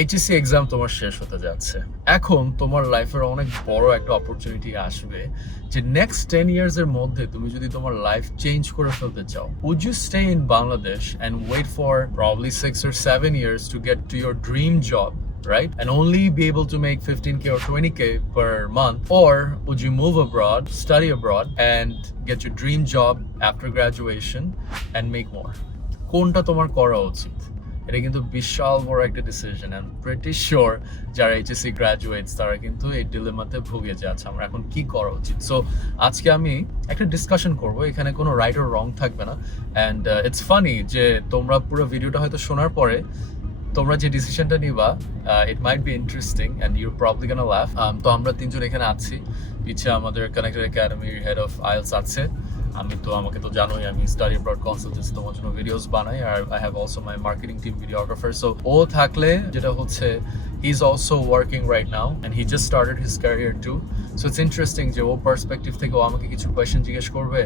HSC exam তোমার শেষ হতে যাচ্ছে। এখন তোমার লাইফের অনেক বড় একটা অপরচুনিটি আসবে যে নেক্সট 10 ইয়ার্স এর মধ্যে তুমি যদি তোমার লাইফ চেঞ্জ করে ফেলতে চাও, would you stay in Bangladesh and wait for probably 6 or 7 years to get to your dream job, right? And only be able to make 15K or 20K per month? Or would you move abroad, study abroad, and get your dream job after graduation and make more? কোনটা তোমার করা উচিত? এটা কিন্তু বিশাল বড় একটা decision. I am pretty sure যারা HSC graduates তারা কিন্তু এই ডিলেমাতে ভুগে যাচ্ছে আমরা এখন কি করা উচিত। সো আজকে আমি একটা ডিসকাশন করব, এখানে কোনো রাইট অর রং থাকবে না। অ্যান্ড ইটস ফানি যে তোমরা পুরো ভিডিওটা হয়তো শোনার পরে তোমরা যে ডিসিশনটা নিবা it might be interesting and you probably gonna laugh. তো আমরা তিনজন এখানে আছি, পিছিয়ে আমাদের কানেক্টেড একাডেমির হেড অফ আইএলস আছে। আমাকে তো জানোই আমি স্টাডি অ্যাব্রড কনসালটেন্সি তোমার জন্য ভিডিওস বানাই, আর I have also my marketing team videographer. So ও থাকলে যেটা হচ্ছে he is also working right now and he just started his career too. So it's interesting যে ও পার্সপেক্টিভ থেকে ও আমাকে কিছু কোয়েশ্চেন জিজ্ঞেস করবে,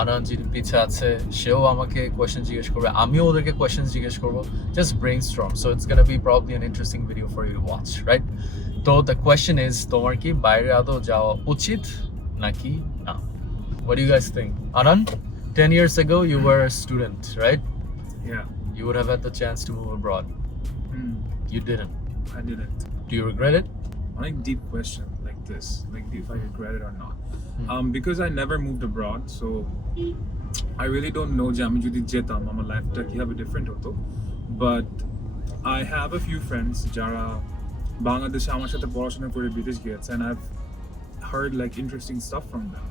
আনান যিনি পিছে আছে সেও আমাকে কোয়েশ্চেন জিজ্ঞেস করবে, আমিও ওদেরকে কোয়েশ্চেন জিজ্ঞেস করবো, just brainstorm. So it's gonna be probably an interesting video for you to watch, right? তো দ্য কোয়েশ্চেন ইজ, তোমার কি বাইরে আদৌ যাওয়া উচিত নাকি না? What do you guys think? Anand, 10 years ago you were a student, right? Yeah. You would have had the chance to move abroad. You didn't. I didn't. Do you regret it? Like deep question like this, like if I regret it or not. Because I never moved abroad, so I really don't know যে আমি যদি যেতাম আমার লাইফটা কিভাবে different হতো। But I have a few friends যারা বাংলাদেশে আমার সাথে পড়াশোনা করে বিদেশ গিয়েছে, and I've heard like interesting stuff from them.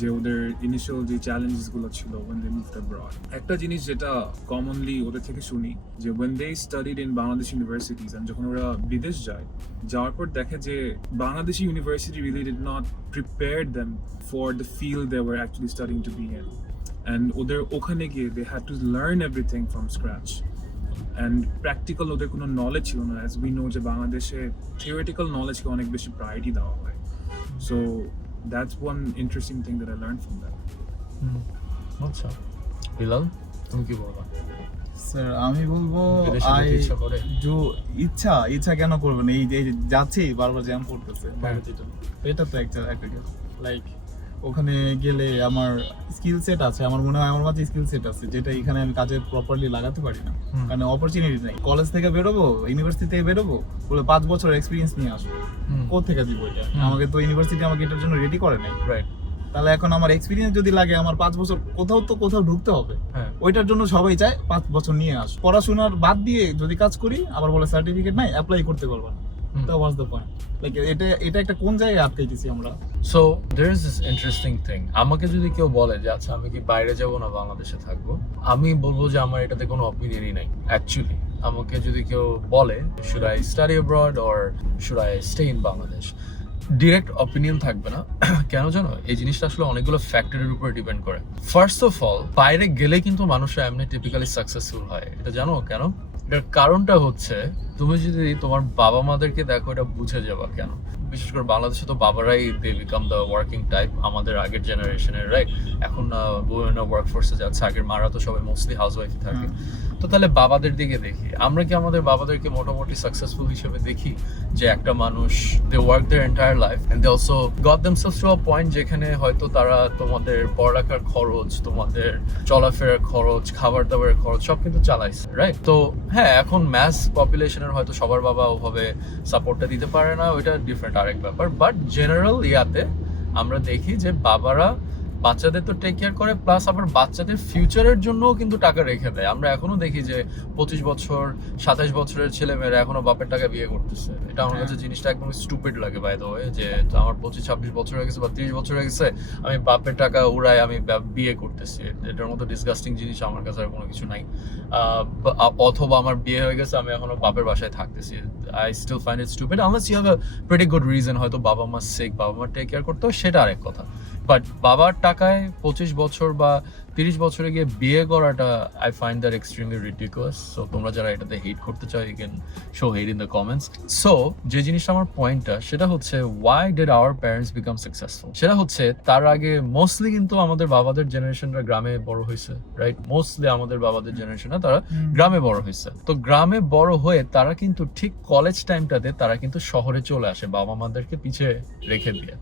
যে ওদের ইনিশিয়াল যে চ্যালেঞ্জেসগুলো ছিল when they moved abroad, একটা জিনিস যেটা কমনলি ওদের থেকে শুনি যে when they studied in Bangladesh universities and যখন ওরা বিদেশ যায়, যাওয়ার পর দেখে যে Bangladeshi university really did not prepare them for the field they were actually studying to be in, and ওদের ওখানে গিয়ে they had to learn everything from scratch, and practical ওদের কোনো নলেজ ছিল না। as we know যে বাংলাদেশে theoretical knowledge কে অনেক বেশি প্রায়োরিটি দেওয়া হয়। So that's one interesting thing that I learned from that. আচ্ছা, বিলাল তুমি কি বলবা? স্যার আমি বলবো বিদেশে যেতে ইচ্ছা করে? ইচ্ছা কেন করবেন? এই যে যাচ্ছি বারবার জ্যাম পড়তেছে বাইরে যেতে, এটা তো একটা লাইক ওখানে গেলে আমার স্কিল সেট আছে, আমার মনে হয় আমার মাঝে স্কিল সেট আছে যেটা এখানে আমি কাজে প্রপারলি লাগাতে পারি না, কারণ অপরচুনিটি নেই। কলেজ থেকে বেরোবো, ইউনিভার্সিটি থেকে বেরোবো, বলে 5 বছর এক্সপিরিয়েন্স নিয়ে আসবো, কোথা থেকে দিব এটা? আমাকে তো ইউনিভার্সিটি আমাকে এটার জন্য রেডি করে নাই, রাইট? তাহলে এখন আমার এক্সপিরিয়েন্স যদি লাগে, আমার 5 বছর কোথাও ঢুকতে হবে, ওইটার জন্য সবাই চায় 5 বছর নিয়ে আস। পড়াশোনার বাদ দিয়ে যদি কাজ করি আবার বলে সার্টিফিকেট নাই, অ্যাপ্লাই করতে পারবো না। তো হোয়াটস দ্য পয়েন্ট? লাইক এটা একটা কোন জায়গায় আটকাইতেছি আমরা? So there is this interesting thing. আমাকে যদি কেউ বলে যে আচ্ছা আমি কি বাইরে যাব না বাংলাদেশে থাকবো, আমি বলবো যে আমার এটাতে কোনো অপিনিয়নই নাই অ্যাকচুয়ালি। আমাকে যদি কেউ বলে should I study abroad or should I stay in Bangladesh, direct opinion থাকবে না। কেন জানো? এই জিনিসটা আসলে অনেকগুলো ফ্যাক্টরের উপর ডিপেন্ড করে। ফার্স্ট অফ অল, বাইরে গেলে কিন্তু মানুষরা এমনি টিপিক্যালি সাকসেসফুল হয়, এটা জানো কেন? এটার কারণটা হচ্ছে তুমি যদি তোমার বাবা মাদেরকে দেখো, এটা বুঝে যাবা কেন। বিশেষ করে বাংলাদেশে তো বাবারাই they become the working type, আমাদের আগের জেনারেশনের, রাইট? এখন ওয়ার্ক ওয়ার্কফোর্সে যাচ্ছে, আগের মারা তো সবাই মোস্টলি হাউস ওয়াইফ থাকে। তো তাহলে বাবাদের দিকে দেখি, আমরা কি আমাদের বাবাদেরকে মোটামুটি সাকসেসফুল হিসেবে দেখি? যে একটা মানুষ they work their entire life and they also got themselves to a point যেখানে হয়তো তারা তোমাদের পড়ালেখার খরচ, তোমাদের চলাফেরার খরচ, খাবার দাবারের খরচ সব কিন্তু চালাইছে, রাইট? তো হ্যাঁ, এখন ম্যাস পপুলেশনের হয়তো সবার বাবা ওভাবে সাপোর্টটা দিতে পারে না, ওইটা ডিফারেন্ট আরেক ব্যাপার। বাট জেনারেল ইয়াতে আমরা দেখি যে বাবারা বাচ্চাদের তো টেক কেয়ার করে, প্লাস আবার বাচ্চাদের ফিউচারের জন্যও কিন্তু টাকা রেখে দেয়। আমরা এখনো দেখি যে 25 বছর 27 বছরের ছেলেমেয়েরা এখনো বাপের টাকা বিয়ে করতেছে। এটা আমার কাছে জিনিসটা একদম স্টুপিড লাগে বাই দ্য ওয়ে, যে আমার 25-26 বছর হয়ে গেছে বা 30 বছর হয়ে গেছে, আমি বাপের টাকা উড়াই আমি বিয়ে করতেছি। এটার মতো ডিসগাস্টিং জিনিস আমার কাছে আর কোনো কিছু নাই। অথবা আমার বিয়ে হয়ে গেছে, আমি এখনো বাপের বাসায় থাকতেছি। I still find it stupid unless you have a pretty good reason, হয়তো বাবা মা সিক, বাবা মা টেক কেয়ার করতে হয়, সেটা আরেক কথা। বাট বাবার টাকায় 25 বছর বা 30 বছরে গিয়ে বিয়ে করাটা I find that extremely ridiculous. So তোমরা যারা এটাতে হেট করতে চাও you can show hate in the comments. So যে জিনিসটা আমার পয়েন্টটা সেটা হচ্ছে why did our parents become successful, সেটা হচ্ছে তার আগে মোস্টলি কিন্তু আমাদের বাবাদের জেনারেশনরা গ্রামে বড় হয়েছে, রাইট? মোস্টলি আমাদের বাবাদের জেনারেশনরা তারা গ্রামে বড় হয়েছে। তো গ্রামে বড় হয়ে তারা কিন্তু ঠিক কলেজ টাইমটাতে তারা কিন্তু শহরে চলে আসে বাবা মাদেরকে পিছে রেখে দিয়ে,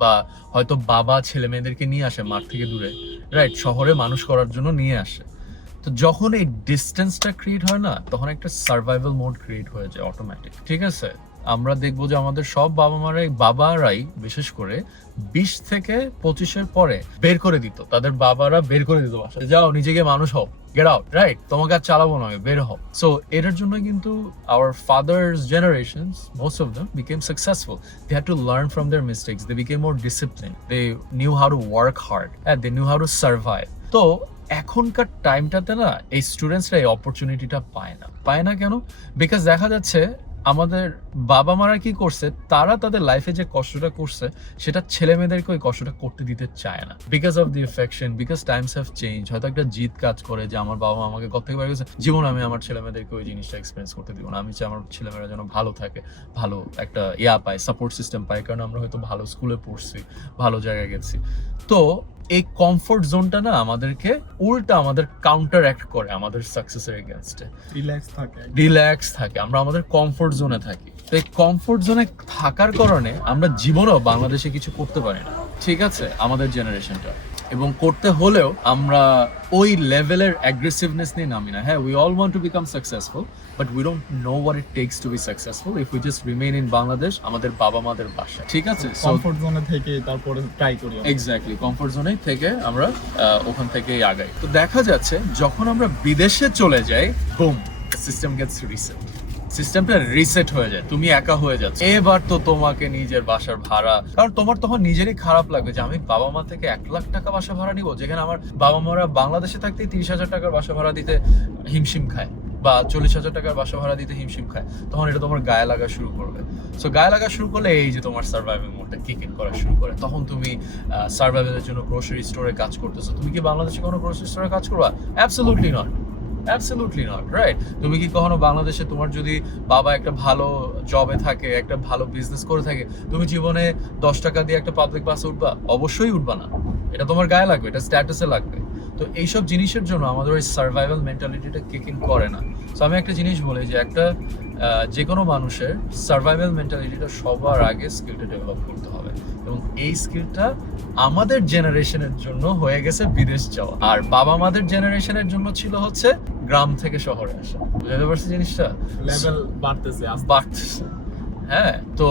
বা হয়তো বাবা ছেলে মেয়েদেরকে নিয়ে আসে মাঠ থেকে দূরে, রাইট, শহরে মানুষ করার জন্য নিয়ে আসে। তো যখন এই ডিস্টেন্সটা ক্রিয়েট হয় না, তখন একটা সার্ভাইভাল মোড ক্রিয়েট হয়ে যায় অটোমেটিক, ঠিক আছে? আমরা দেখবো যে আমাদের সব বাবারাই বিশেষ করে 20 থেকে 25-এর পরে বের করে দিত, তাদের বাবারা বের করে দিত বাসা, যাও নিজেকে মানুষ হও, গেট আউট, রাইট, তোমাকে আর চালাবো না, বের হও। সো এটার জন্য কিন্তু our fathers generations, most of them became successful. They had to learn from their mistakes. They became more disciplined. They knew how to work hard and they knew how to survive. তো এখনকার টাইমটাতে না এই স্টুডেন্টসরা এই অপরচুনিটিটা পায় না কেন? Because দেখা যাচ্ছে আমাদের বাবা মারা কি করছে, তারা তাদের লাইফে যে কষ্টটা করছে সেটা ছেলে মেয়েদেরকে ওই কষ্টটা করতে দিতে চায় না, because of the affection, because Times have change. হয়তো একটা জিদ কাজ করে যে আমার বাবা মা আমাকে কত থেকে বাইরে গেছে, জীবন আমি আমার ছেলে মেয়েদেরকে ওই জিনিসটা এক্সপিরিয়েন্স করতে দিব না, আমি চাই আমার ছেলেমেয়েরা যেন ভালো থাকে, ভালো একটা পায়, সাপোর্ট সিস্টেম পায়, কারণ আমরা হয়তো ভালো স্কুলে পড়ছি, ভালো জায়গায় গেছি। তো এই কমফোর্ট জোনটা না আমাদেরকে উল্টা আমাদের কাউন্টার অ্যাক্ট করে আমাদের সাকসেসের এগেইনস্টে। রিল্যাক্স থাকে, আমরা আমাদের কমফোর্ট জোনে থাকি। তো এই কমফোর্ট জোনে থাকার কারণে আমরা জীবনেও বাংলাদেশে কিছু করতে পারি না, ঠিক আছে, আমাদের জেনারেশনটা। এবং করতে হলেও আমরা ওই লেভেলের অ্যাগ্রেসিভনেস নিয়ে নামি না। হ্যাঁ, we all want to become successful, but we don't know what it takes to be successful if we just remain in Bangladesh, আমাদের বাবা মাদের বাসায়, ঠিক আছে? কমফোর্ট জোনে থেকে তারপরে ট্রাই করি। এক্স্যাক্টলি, কমফোর্ট জোনে থেকে আমরা ওখান থেকেই আগাই। তো দেখা যাচ্ছে যখন আমরা বিদেশে চলে যাই, বুম, সিস্টেম গেটস রিসেট, সিস্টেমটা রিসেট হয়ে যায়, তুমি একা হয়ে যাচ্ছ। এবার তো তোমাকে নিজের বাসার ভাড়া, কারণ তোমার তখন নিজেরই খারাপ লাগবে যে আমি বাবা মা থেকে 1 লাখ টাকা বাসা ভাড়া নিব, যেখানে আমার বাবা মারা বাংলাদেশে থাকতে 30,000 টাকার বাসা ভাড়া দিতে হিমশিম খায়, বা 40,000 টাকার বাসা ভাড়া দিতে হিমশিম খায়। তখন এটা তোমার গায়ে লাগা শুরু করবে। সো গায়ে লাগা শুরু করলে এই যে তোমার সার্ভাইভিং মোডটা কিক ইন করা শুরু করে, তখন তুমি সার্ভাইভালের জন্য গ্রোসারি স্টোরে কাজ করতেছো। তুমি কি বাংলাদেশে কোনো গ্রোসারি স্টোরে কাজ করবা? Absolutely not, absolutely not, right? তুমি কি কখনো বাংলাদেশে তোমার যদি বাবা একটা ভালো জবে থাকে, একটা ভালো বিজনেস করে থাকে, তুমি জীবনে 10 টাকা দিয়ে একটা পাবলিক বাসে উঠবা? অবশ্যই উঠবা না। এটা তোমার গায়ে লাগবে, এটা স্ট্যাটাসে লাগবে। তো এইসব জিনিসের জন্য আমাদের ওই সার্ভাইভাল মেন্টালিটিটা কিকিং করে না। সো আমি একটা জিনিস বলি যে একটা যে কোনো মানুষের সার্ভাইভাল মেন্টালিটিটা সবার আগে স্কিলটা ডেভেলপ করতে হবে, এবং এই স্কিলটা আমাদের জেনারেশনের জন্য হয়ে গেছে বিদেশ যাওয়া, আর বাবা মাদের জেনারেশনের জন্য ছিল হচ্ছে গ্রাম থেকে শহরে আসা। বুঝতে পারছি জিনিসটা? লেভেল বাড়তেছে। হ্যাঁ, তো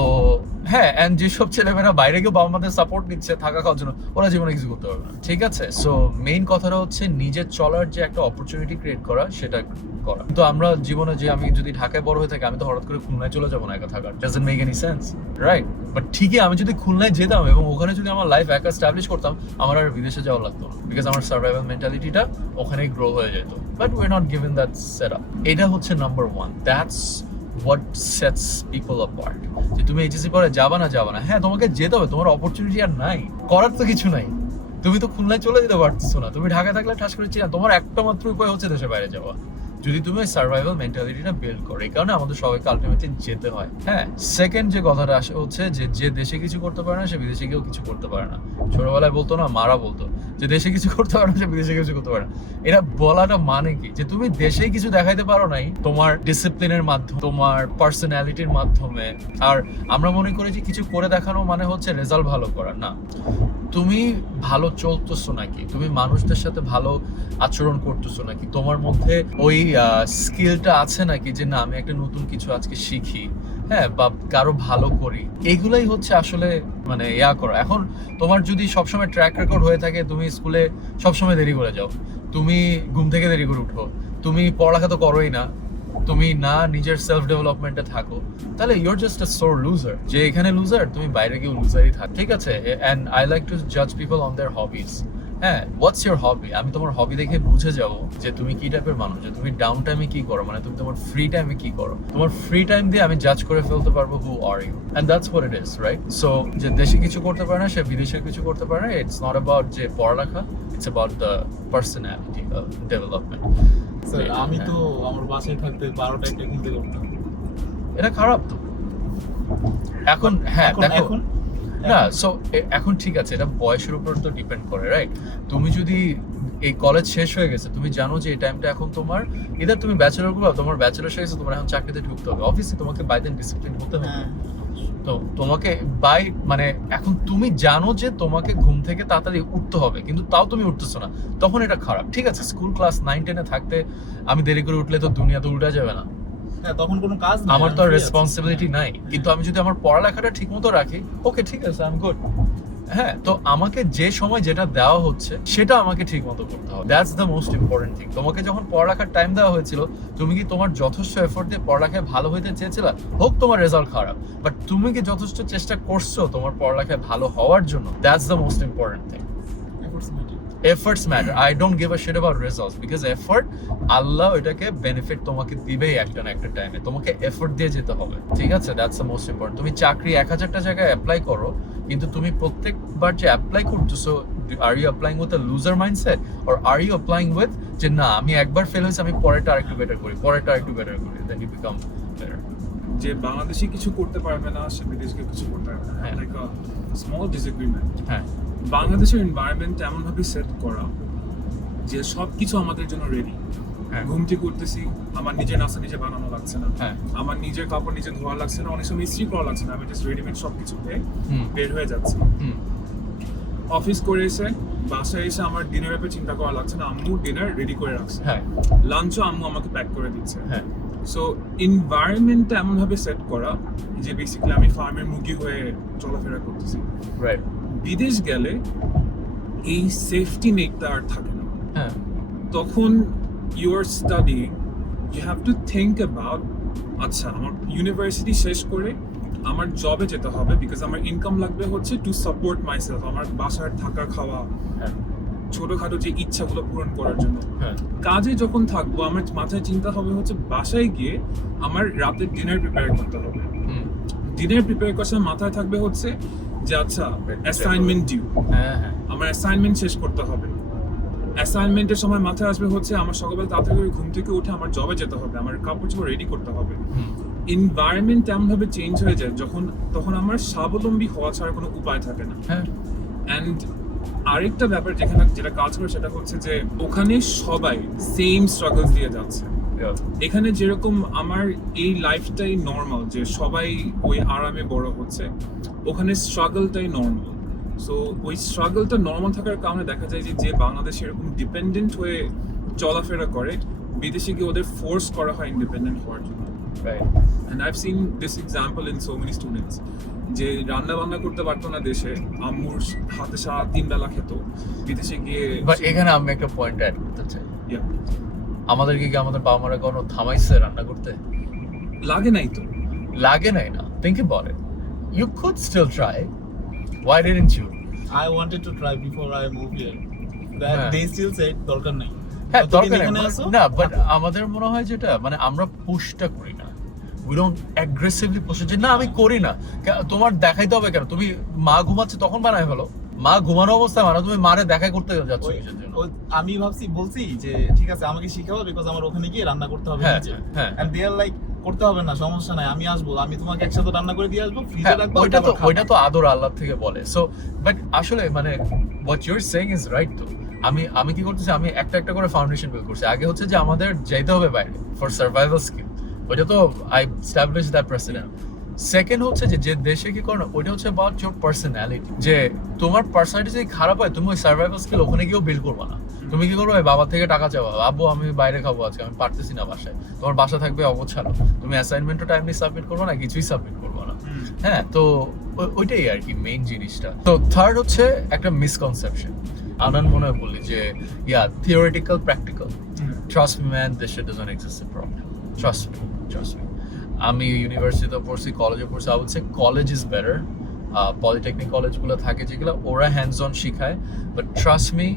হ্যাঁ, এন্ড যেসব ছেলেমেয়েরা বাইরে গিয়ে বাবা মাদের সাপোর্ট নিচ্ছে থাকা খাওয়ার জন্য, ওরা জীবনে কিছু করতে পারবে না, ঠিক আছে? সো মেইন কথাটা হচ্ছে নিজের চলার যে একটা অপরচুনিটি ক্রিয়েট করা, সেটা করা। কিন্তু আমরা জীবনে যে আমি যদি ঢাকায় বড় হয়ে থাকি, আমি তো হঠাৎ করে খুলনায় চলে যাবো না একা থাকার, doesn't make any sense, right? But ঠিকই আমি যদি খুলনায় যেতাম এবং ওখানে যদি আমার লাইফ একা এস্টাবলিশ করতাম, আমার আর বিদেশে যাওয়া লাগতো না, বিকজ আমার সার্ভাইভাল মেন্টালিটিটা ওখানেই গ্রো হয়ে যেত। But we are not given that setup. এটা হচ্ছে number 1, that's what sets people apart. যে তুমি এইচএসসি পরে যাবা না, হ্যাঁ তোমাকে যেতে হবে, তোমার অপরচুনিটি আর নাই, করার তো কিছু নাই। তুমি তো খুলনায় চলে যেতে পারতেছো না, তুমি ঢাকায় থাকলে ঠাস করে চিনা, তোমার একটা মাত্র উপায় হচ্ছে দেশের বাইরে যাওয়া, যদি তুমি ওই সার্ভাইভাল মেন্টালিটিটা বিল্ড করো। এই কারণে আমাদের সবাইকে আলটিমেটলি যেতে হয়। হ্যাঁ, সেকেন্ড যে কথাটা আসে হচ্ছে যে দেশে কিছু করতে পারে না, সে বিদেশে গিয়েও কিছু করতে পারে না। ছোটবেলায় বলতো না, মারা বলতো যে দেশে কিছু করতে পারে না, সে বিদেশে কিছু করতে পারে না। এটা বলাটা মানে কি, যে তুমি দেশেই কিছু দেখাইতে পারো নাই তোমার ডিসিপ্লিনের মাধ্যমে, তোমার পার্সোনালিটির মাধ্যমে। আর আমরা মনে করি যে কিছু করে দেখানো মানে হচ্ছে রেজাল্ট ভালো করা, না। তুমি ভালো চলতেছো নাকি, তুমি মানুষদের সাথে ভালো আচরণ করতেছো নাকি, তোমার মধ্যে ওই স্কিলটা আছে নাকি যে না আমি একটা নতুন কিছু আজকে শিখি, হ্যাঁ, বা কারো ভালো করি, এগুলাই হচ্ছে আসলে মানে করা। এখন তোমার যদি সবসময় ট্র্যাক রেকর্ড হয়ে থাকে, তুমি স্কুলে সবসময় দেরি করে যাও, তুমি ঘুম থেকে দেরি করে উঠো, তুমি পড়ালেখা তো করোই না, তুমি না নিজের সেলফ ডেভেলপমেন্টে থাকো, তাহলে you're just a sore loser. যে এখানে লুজার, তুমি বাইরে গিয়েও লুজারই থাক, ঠিক আছে? অ্যান্ড আই লাইক টু জাজ পিপল অন দেয়ার হবিজ। হ্যাঁ, হোয়াটস ইউর হবি? আমি তোমার হবি দেখে বুঝে যাব যে তুমি কি টাইপের মানুষ, যে তুমি ডাউন টাইমে কি করো, মানে তুমি তোমার ফ্রি টাইমে কি করো। তোমার ফ্রি টাইম দিয়ে আমি জাজ করে ফেলতে পারবো who are you, and that's what it is, right? So যে দেশে কিছু করতে পারে না সে বিদেশে কিছু করতে পারে না, ইটস নট অ্যাবাউট যে পড়ালেখা, it's about the personality development. Sir আমি তো আমার বাসায় থাকতে 12টা একটা ঘুরতে করতাম। এটা খারাপ তো। এখন হ্যাঁ দেখো, এখন না সো এখন ঠিক আছে, এটা বয়সের উপর তো ডিপেন্ড করে, রাইট? তুমি যদি এই কলেজ শেষ হয়ে গেছে, তুমি জানো যে এই টাইমটা এখন তোমার, ইদার তুমি ব্যাচেলর করো, তোমার ব্যাচেলর শেষ হয়েছে, তোমার এখন চাকরিতে ঢুকতে হবে, অবভিয়াসলি তোমাকে বাই দেন ডিসিপ্লিন হতে হবে। হ্যাঁ, তো তোমাকে বাই মানে এখন তুমি জানো যে তোমাকে ঘুম থেকে তাড়াতাড়ি উঠতে হবে, কিন্তু তাও তুমি উঠতেছো না, তখন এটা খারাপ। ঠিক আছে, স্কুল ক্লাস 9-10-এ থাকতে আমি দেরি করে উঠলে তো দুনিয়া তো উল্টা যাবে না, হ্যাঁ, তখন কোনো কাজ নেই, আমার তো আমি আর free আছি। রেসপন্সিবিলিটি নাই। কিন্তু আমি যদি আমার পড়ালেখাটা ঠিক মতো রাখি, ওকে ঠিক আছে, আই এম গুড। হ্যাঁ, তো আমাকে যে সময় যেটা দেওয়া হচ্ছে সেটা আমাকে ঠিক মতো করতে হবে, that's the most important thing. তোমাকে যখন পড়ালেখার টাইম দেওয়া হয়েছিল, তুমি কি তোমার যথেষ্ট এফোর্ট দিয়ে পড়ালেখায় ভালো হইতে চেয়েছিলে? হোক তোমার রেজাল্ট খারাপ, বাট তুমি কি যথেষ্ট চেষ্টা করছো তোমার পড়ালেখায় ভালো হওয়ার জন্য? That's the most important thing. Efforts matter. Efforts matter. I don't give a shit about results because effort, আল্লাহ এটাকে বেনিফিট তোমাকে দিবেই একটা না একটা টাইমে। তোমাকে এফোর্ট দিয়ে যেতে হবে, ঠিক আছে? That's the most important. তুমি চাকরি 1000টা জায়গায় অ্যাপ্লাই করো, কিন্তু তুমি প্রত্যেকবার যে অ্যাপ্লাই করতেছো, are you applying with a loser mindset or are you applying with যে না আমি একবার ফেল হয়েছে, আমি পরেরটা আরেকটু বেটার করি, পরেরটা আরেকটু বেটার করি, দেন ইউ বিকাম বেটার। যে বাংলাদেশে কিছু করতে পারবে না সে বিদেশে কিছু করতে পারবে না, হ্যাঁ। Like a small disagreement. হ্যাঁ, বাংলাদেশের এনভায়রনমেন্ট এমনভাবে সেট করা যে সবকিছু আমাদের জন্য রেডি। হ্যাঁ, ঘুম থেকে উঠতেছি, আমার নিজের নাস্তা নিজে বানানো লাগছে না, হ্যাঁ, আমার নিজের কাপড় নিজে ধোয়া লাগছে না, অনেক সময় ইস্ত্রি করা লাগছে না, আমি জাস্ট রেডিমেড সবকিছু পেয়ে হুম, বের হয়ে যাচ্ছি। হুম, অফিস করে এসে বাসায় এসে আমার ডিনার ব্যাপারে চিন্তা করা লাগছে না, আম্মু ডিনার রেডি করে রাখছে, হ্যাঁ, লাঞ্চও আম্মু আমাকে প্যাক করে দিচ্ছে। হ্যাঁ, সো এনভায়রনমেন্টটা এমনভাবে সেট করা যে বেসিক্যালি আমি ফার্মের মুরগি হয়ে চলাফেরা করতেছি। রাইট, বিদেশ গেলে এই সেফটি নেটটা আর থাকে না। হ্যাঁ, তখন you are studying, you have to think about আচ্ছা আমার ইউনিভার্সিটি শেষ করে আমার জবে যেতে হবে, বিকজ আমার ইনকাম লাগবে হচ্ছে টু সাপোর্ট মাইসেলফ, আমার বাসার থাকা খাওয়া হ্যাঁ, ছোটখাটো যে ইচ্ছাগুলো পূরণ করার জন্য। হ্যাঁ, কাজে যখন থাকবো আমার মাথায় চিন্তা হবে হচ্ছে বাসায় গিয়ে আমার রাতের ডিনার প্রিপেয়ার করতে হবে। হুম, ডিনার প্রিপেয়ার করার সময় মাথায় থাকবে হচ্ছে যে আচ্ছা অ্যাসাইনমেন্ট ডিউ, হ্যাঁ, হ্যাঁ, আমার অ্যাসাইনমেন্ট শেষ করতে হবে। অ্যাসাইনমেন্টের সময় মাথায় আসবে হচ্ছে আমার সকালবেলা তাড়াতাড়ি করে ঘুম থেকে উঠে আমার জবে যেতে হবে, আমার কাপড় চোপড় রেডি করতে হবে। হুম, এনভায়রনমেন্ট এমনভাবে চেঞ্জ হয়ে যায় তখন আমার স্বাবলম্বী হওয়া ছাড়া কোনো উপায় থাকে না। হ্যাঁ, অ্যান্ড আরেকটা ব্যাপার যেটা কাজ করে সেটা হচ্ছে যে ওখানে সবাই সেম স্ট্রাগলস দিয়ে যাচ্ছে। yeah, এখানে যেরকম আমার এই লাইফটাই নর্মাল যে সবাই ওই আরামে বড় হচ্ছে, ওখানে স্ট্রাগলটাই নর্মাল। সো ওই স্ট্রাগলটা নর্মাল থাকার কারণে দেখা যায় যে বাংলাদেশে এরকম ডিপেন্ডেন্ট হয়ে চলাফেরা করে, বিদেশে গিয়ে ওদের ফোর্স করা হয় ইন্ডিপেন্ডেন্ট হওয়ার জন্য। right, And I've seen this example in so many students যে রান্না বান্না করতে পারতো না দেশে, আম্মুর হাতে সারা 3 বেলা খেত, বিদেশে গিয়ে বাট এখানে আমি একটা পয়েন্ট অ্যাড করতে চাই। Yeah, আমাদেরকে কি আমাদের বাবা মারা কোনো থামাইছে রান্না করতে? লাগে নাই তো। লাগে নাই না, think about it, you could still try, why didn't you? I wanted to try before I moved here. That হ্যাঁ। they still said দরকার নেই। হ্যাঁ, যতদিন দরকার নেই, এখানে আছো, না, বাট থাকো। আমাদের মনে হয় যেটা মানে আমরা পুশটা করি না, উই ডোন্ট অ্যাগ্রেসিভলি পুশ, যে না আমি করি না। তোমার দেখাইতে হবে কেন? তুমি মা ঘুমাচ্ছে তখন বানায় ফেলো, মা ঘুমানো অবস্থায় মানে তুমি মারে দেখা করতে যাচ্ছ ওই- কিসের জন্য? আমি বলছি যে ঠিক আছে আমাকে শিখাও, বিকজ আমার ওখানে গিয়ে রান্না করতে হবে হ্যাঁ, নিজে। হ্যাঁ, এন্ড দে আর লাইক করতে হবে না, সমস্যা নাই, আমি আসবো, আমি তোমাকে একসাথে রান্না করে দিয়ে আসবো, ফ্রিজে হ্যাঁ, রাখবো, ওইটা তো আদর আল্লাহ থেকে বলে। সো বাট আসলে মানে what you are saying is right. তো আমি কি করতেছি, আমি একটা একটা করে ফাউন্ডেশন বিল্ড করছি। আগে হচ্ছে যে আমাদের যাইতে হবে বাইরে ফর সার্ভাইভাল স্কিল, ওইটা তো I establish that president. Second হচ্ছে যে দেশে কি করো না, ওইটা হচ্ছে অ্যাবাউট ইউর পার্সোনালিটি, যে তোমার পার্সোনালিটি যদি খারাপ হয় তুমি ওই সার্ভাইভাল স্কিল ওখানে গিয়েও বিল্ড করবা না। তুমি কি করবে, বাবা থেকে টাকা চাওয়া, আব্বু আমি বাইরে খাবো আজকে, আমি পারতেছি না বাসায়, তোমার বাসা থাকবে অগোছালো, তুমি অ্যাসাইনমেন্টও টাইমলি সাবমিট করবো না, কিছুই সাবমিট করবো না। হ্যাঁ, তো ওইটাই আর কি মেইন জিনিসটা। তো থার্ড হচ্ছে একটা মিসকনসেপশন, আনন্দ মনে হয় বললি যে theoretical practical, trust me man, this shit doesn't exist in problem, trust me. আমি ইউনিভার্সিটিতে পড়ছি, কলেজে পড়ছি, I would say college is better. Polytechnic কলেজগুলো থাকে যেগুলো ওরা হ্যান্ডস অন শিখায়, বাট ট্রাস্ট মি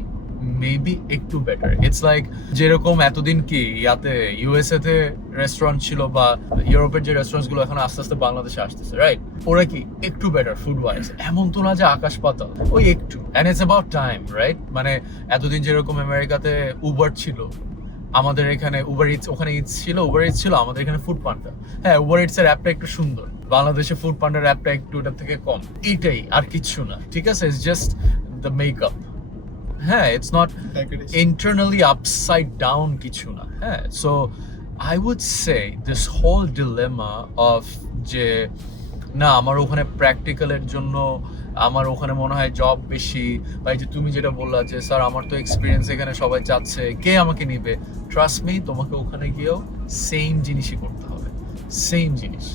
মেবি একটু বেটার। ইটস লাইক যেরকম এতদিন কি ইয়াতে ইউএসএ তে রেস্টুরেন্ট ছিল বা ইউরোপের যে রেস্টুরেন্টস গুলো এখন আস্তে আস্তে বাংলাদেশে আসতেছে, রাইট? ওরা কি একটু বেটার ফুড ওয়াইজ, এমন তো না যে আকাশ পাতাল, ওই একটু। And it's about time, right? মানে এতদিন যেরকম আমেরিকাতে উবার ছিল, আমাদের এখানে উবার ইটস, ওখানে ইটস ছিল, উবার ইটস ছিল, আমাদের এখানে ফুড পান্ডা। হ্যাঁ, উবার ইটস এর অ্যাপটা একটু সুন্দর, বাংলাদেশে ফুড পান্ডার অ্যাপটা একটু ওটার থেকে কম, এইটাই, আর কিচ্ছু না, ঠিক আছে? It's just the makeup. হ্যাঁ, it's not internally upside down কিছু না। হ্যাঁ, so I would say this whole dilemma of যে না আমার ওখানে প্র্যাকটিক্যালের জন্য আমার ওখানে মনে হয় জব বেশি, বা এই যে তুমি যেটা বললা যে স্যার আমার তো এক্সপিরিয়েন্স এখানে সবাই চাচ্ছে, কে আমাকে নিবে? ট্রাস্ট মি, তোমাকে ওখানে গিয়েও সেম জিনিসই করতে হবে, সেম জিনিস।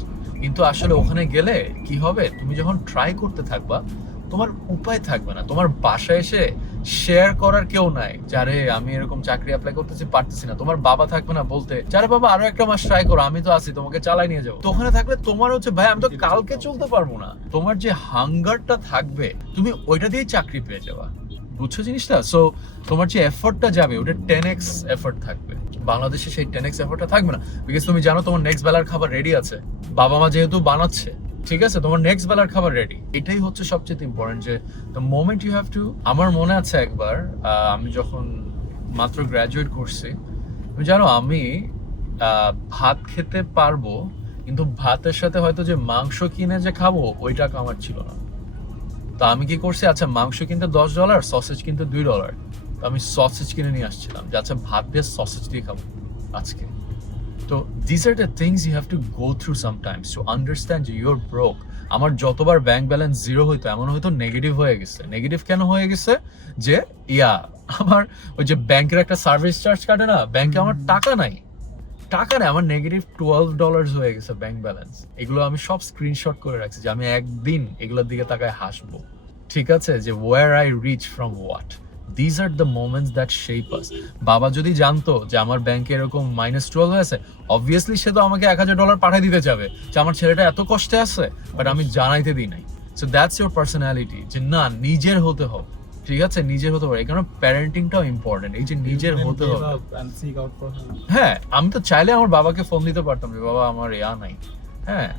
কিন্তু আসলে ওখানে গেলে কি হবে, তুমি যখন ট্রাই করতে থাকবা তোমার উপায় থাকবে না, তোমার বাসায় এসে শেয়ার করার কেউ নাই, যারে আমি এরকম চাকরি অ্যাপ্লাই করতেছি পারতেছি না, তোমার বাবা থাকবে না বলতে, যারে বাবা আরো একটা মাস ট্রাই করো, আমি তো আছি, তোমাকে চালাই নিয়ে যাবো। তো ওখানে থাকলে তোমার হচ্ছে ভাই আমি তো কালকে চলতে পারবো না, তোমার যে হাঙ্গারটা থাকবে তুমি ওইটা দিয়েই চাকরি পেয়ে যাবা, বুঝছো জিনিসটা? সো তোমার যে এফোর্টটা যাবে ওটা 10x এফোর্ট থাকবে। বাংলাদেশে সেই 10x এফোর্টটা থাকবে না, বিকজ তুমি জানো তোমার নেক্সট বেলার খাবার রেডি আছে, বাবা মা যেহেতু বানাচ্ছে, ঠিক আছে, তোমার নেক্সট বেলার খাবার রেডি। এটাই হচ্ছে সবচেয়ে ইম্পর্টেন্ট, যে the moment you have to. আমার মনে আছে একবার আমি যখন মাত্র গ্র্যাজুয়েট করছি, তুমি জানো আমি ভাত খেতে পারবো, কিন্তু ভাতের সাথে হয়তো যে মাংস কিনে যে খাবো ওই টাকা আমার ছিল না। তো আমি কি করছি, আচ্ছা মাংস কিনতে $10, সসেজ কিনতে $2, তো আমি সসেজ কিনে নিয়ে আসছিলাম যে আচ্ছা ভাত দিয়ে সসেজ দিয়ে খাবো আজকে। তো these are the things you have to go through sometimes to understand যে you're broke. আমার যতবার ব্যাংক ব্যালেন্স জিরো হইতো, এমন হয়তো নেগেটিভ হয়ে গেছে। নেগেটিভ কেন হয়ে গেছে? যে আমার ওই যে ব্যাংকের একটা সার্ভিস চার্জ কাটে না, ব্যাংকে আমার টাকা নাই, আমার নেগেটিভ $12 হয়ে গেছে ব্যাংক ব্যালেন্স। এগুলো আমি সব স্ক্রিনশট করে রাখছি যে আমি একদিন এগুলোর দিকে তাকায় হাসবো, ঠিক আছে? যে where I reach from what. These are the moments that shape us. বাবা যদি জানতো যে আমার ব্যাংকে এরকম -12 হয়েছে, অবভিয়াসলি সে তো আমাকে $1000 পাঠিয়ে দিতে যাবে যে আমার ছেলেটা এত কষ্টে আছে, বাট আমি জানাইতে দিই নাই। সো দ্যাটস ইউর পার্সোনালিটি, যে না নিজের হতে হবে, ঠিক আছে? নিজের হতে হবে, কারণ প্যারেন্টিংটাও ইম্পর্টেন্ট, এই যে নিজের হতে হবে। হ্যাঁ, আমি তো চাইলে আমার বাবাকে ফোন দিতে পারতাম যে বাবা আমার নাই, হ্যাঁ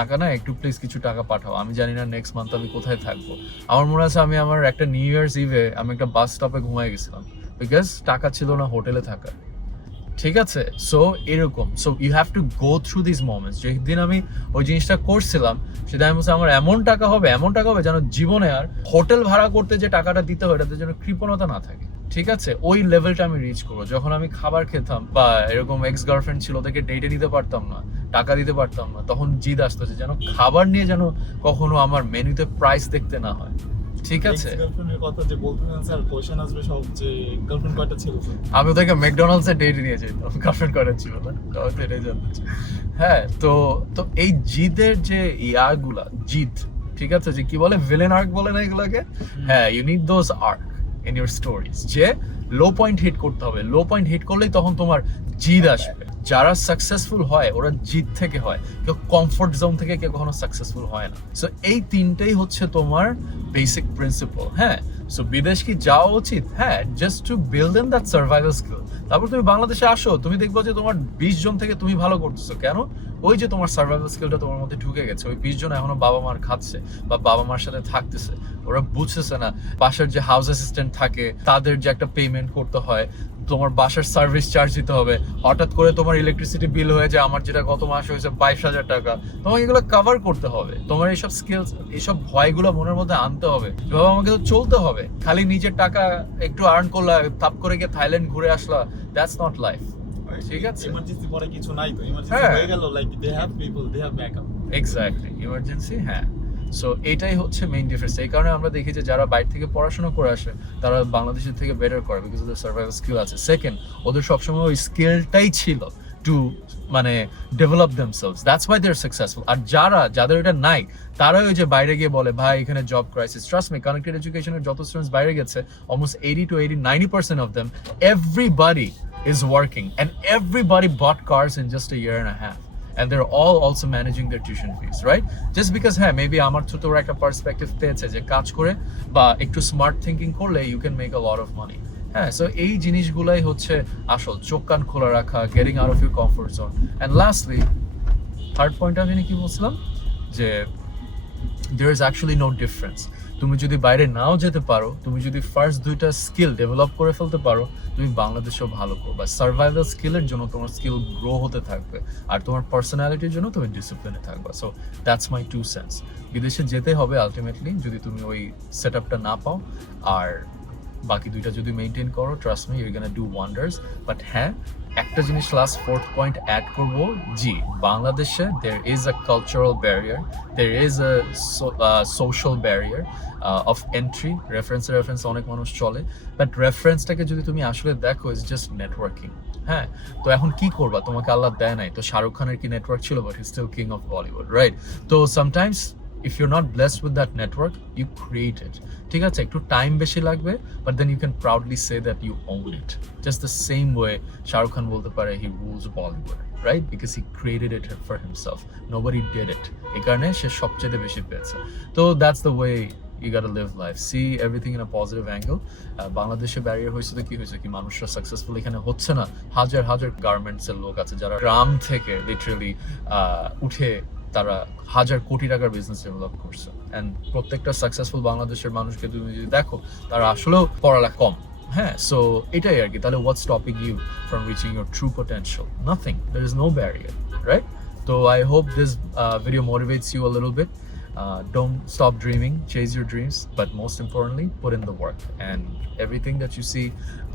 টাকা না, একটু প্লিজ কিছু টাকা পাঠাও, আমি জানি না নেক্সট মান্থ আমি কোথায় থাকবো। আমার মনে আছে আমি আমার একটা নিউ ইয়ার্স ইভে আমি একটা বাস স্টপে ঘুমাই গেছিলাম, বিকজ টাকা ছিল না হোটেলে থাকার, ঠিক আছে? সো এরকম, so you have to go through this moments. যেদিন আমি ওই জিনিসটা করছিলাম সেটা আমি বলছি আমার এমন টাকা হবে যেন জীবনে আর হোটেল ভাড়া করতে যে টাকাটা দিতে হয় এটাতে যেন কৃপণতা না থাকে, ঠিক আছে? ওই লেভেলটা আমি রিচ করবো। যখন আমি খাবার খেতাম বা এরকম এক্স গার্লফ্রেন্ড ছিল ওদেরকে ডেটে দিতে পারতাম না, টাকা দিতে পারতাম না, তখন জিদ আসতো যে যেন খাবার নিয়ে যেন কখনো আমার মেনুতে প্রাইস দেখতে না হয়, ঠিক আছে? গার্লফ্রেন্ডের কথা যে বলতেছেন স্যার, কোশ্চেন আসবে সব যে গার্লফ্রেন্ড কয়টা ছিল স্যার? আমি ওদেরকে ম্যাকডোনাল্ডস এ ডেট নিয়ে যেতাম, গার্লফ্রেন্ড কয়টা ছিল না, তো এটাই জানতে চাই। হ্যাঁ, তো এই জিদের যে ইয়াগুলা, জিদ, ঠিক আছে, যে কি বলে ভিলেন আর্ক বলে না এগুলাকে? হ্যাঁ, you need those arc in your stories, যে লো পয়েন্ট হিট করতে হবে, লো পয়েন্ট হিট করলেই তখন তোমার জিদ আসবে। যারা সাকসেসফুল হয় ওরা জিদ থেকে হয়, কেউ কমফোর্ট জোন থেকে কেউ কখনো সাকসেসফুল হয় না। সো এই তিনটেই হচ্ছে তোমার বেসিক প্রিন্সিপাল। হ্যাঁ, সো বিদেশ কি যাওয়া উচিত? হ্যাঁ, just to build in that survival skill. তারপর তুমি বাংলাদেশে আসো, তুমি দেখবো যে তোমার 20 জন থেকে তুমি ভালো করতেছো, কেন? ওই যে তোমার সার্ভাইভাল স্কিলটা তোমার মধ্যে ঢুকে গেছে। ওই 20 জন এখনো বাবা মার খাচ্ছে বা বাবা মার সাথে থাকতেছে, ওরা বুঝতেছে না বাসার যে হাউস অ্যাসিস্ট্যান্ট থাকে তাদের যে একটা পেমেন্ট করতে হয়, তোমার বাসার সার্ভিস চার্জ দিতে হবে, হঠাৎ করে তোমার ইলেকট্রিসিটি বিল হয়ে যায় আমার যেটা গত মাসে হয়েছে 22,000 টাকা, তোমাকে এগুলো কভার করতে হবে। তোমার এইসব স্কিলস, এইসব ভয়গুলো মনের মধ্যে আনতে হবে, যেভাবে আমাকে তো চলতে হবে। খালি নিজের টাকা একটু আর্ন করলা, তাপ করে গিয়ে থাইল্যান্ড ঘুরে আসলা, দ্যাটস নট লাইফ, ঠিক আছে? ইমার্জেন্সি পরে কিছু নাই তো, ইমার্জেন্সি হয়ে গেল, like they have people, they have backup. Exactly, emergency, হ্যাঁ। সো এটাই হচ্ছে মেইন ডিফারেন্স। এই কারণে আমরা দেখি যে যারা বাইরে থেকে পড়াশোনা করে আসে তারা বাংলাদেশের থেকে বেটার করে, বিকজ ওদের সার্ভাইভাল স্কিল আছে। সেকেন্ড, ওদের সবসময় ওই স্কিলটাই ছিল টু মানে develop themselves, that's why they are successful. আর যাদের এটা নাই তারাই ওই যে বাইরে গিয়ে বলে ভাই এখানে job crisis. Trust me, connected এডুকেশনের যত স্টুডেন্টস বাইরে গেছে, almost 80 to 90% of them, everybody is working and everybody bought cars in just a year and a half. and they're all also managing their tuition fees, right? Just because হ্যাঁ maybe আমার ছোট একটা perspective পেয়েছে যে কাজ করে বা একটু স্মার্ট থিঙ্কিং করলে you can make a lot of money. হ্যাঁ, সো এই জিনিসগুলাই হচ্ছে আসল, চোখ কান খোলা রাখা, getting out of your comfort zone. And lastly third point আমি কি বলছিলাম যে there is actually no difference. তুমি যদি বাইরে নাও যেতে পারো, তুমি যদি ফার্স্ট দুইটা স্কিল ডেভেলপ করে ফেলতে পারো, তুমি বাংলাদেশেও ভালো করবে। সার্ভাইভাল স্কিলের জন্য তোমার স্কিল গ্রো হতে থাকবে, আর তোমার পার্সোনালিটির জন্য তুমি ডিসিপ্লিনে থাকবে। So that's my 2 cents। বিদেশে যেতে হবে আলটিমেটলি, যদি তুমি ওই সেট আপটা না পাও, আর বাকি দুইটা যদি মেনটেন করো, trust me you gonna do wonders. But হ্যাঁ, একটা জিনিস লাস্ট ফোর্থ পয়েন্ট অ্যাড করব, জি বাংলাদেশে there is a cultural barrier, there is a social barrier of entry। Reference অনেক মানুষ চলে, বাট রেফারেন্সটাকে যদি তুমি আসলে দেখো ইজ জাস্ট নেটওয়ার্কিং। হ্যাঁ, তো এখন কি করবা, তোমাকে আল্লাহ দেয় নাই তো শাহরুখ খানের কি নেটওয়ার্ক ছিল, but he still king of Bollywood, right? তো sometimes if you're not blessed with that network, you create it। ঠিক আছে, একটু টাইম বেশি লাগবে, but then you can proudly say that you own it, just the same way Shah Rukh Khan bolte pare he rules Bollywood, right? Because he created it for himself, nobody did it, ei karone she sobcheye beshi peyeche। So that's the way you gotta live life, see everything in a positive angle। বাংলাদেশে barrier হয়েছে তো কি হয়েছে, কি মানুষরা successful এখানে হচ্ছে না। হাজার হাজার গার্মেন্টসের লোক আছে যারা গ্রাম থেকে লিটারালি উঠে তারা হাজার কোটি টাকার বিজনেস ডেভেলপ করছে। অ্যান্ড প্রত্যেকটা সাকসেসফুল বাংলাদেশের মানুষকে তুমি যদি দেখো, তারা আসলেও পড়ালেখা কম। হ্যাঁ, সো এটাই আর কি। তাহলে what's stopping you from reaching your true potential? Nothing, there is no barrier, right? So I hope this video motivates you a little bit. Don't stop dreaming, chase your dreams, but most importantly, put in the work, and everything that you see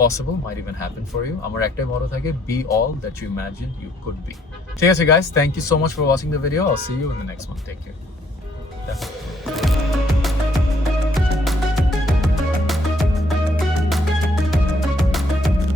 possible might even happen for you. Amar ektai motto thake, be all that you imagined you could be. ঠিক আছে guys, thank you so much for watching the video. I'll see you in the next one. Take care.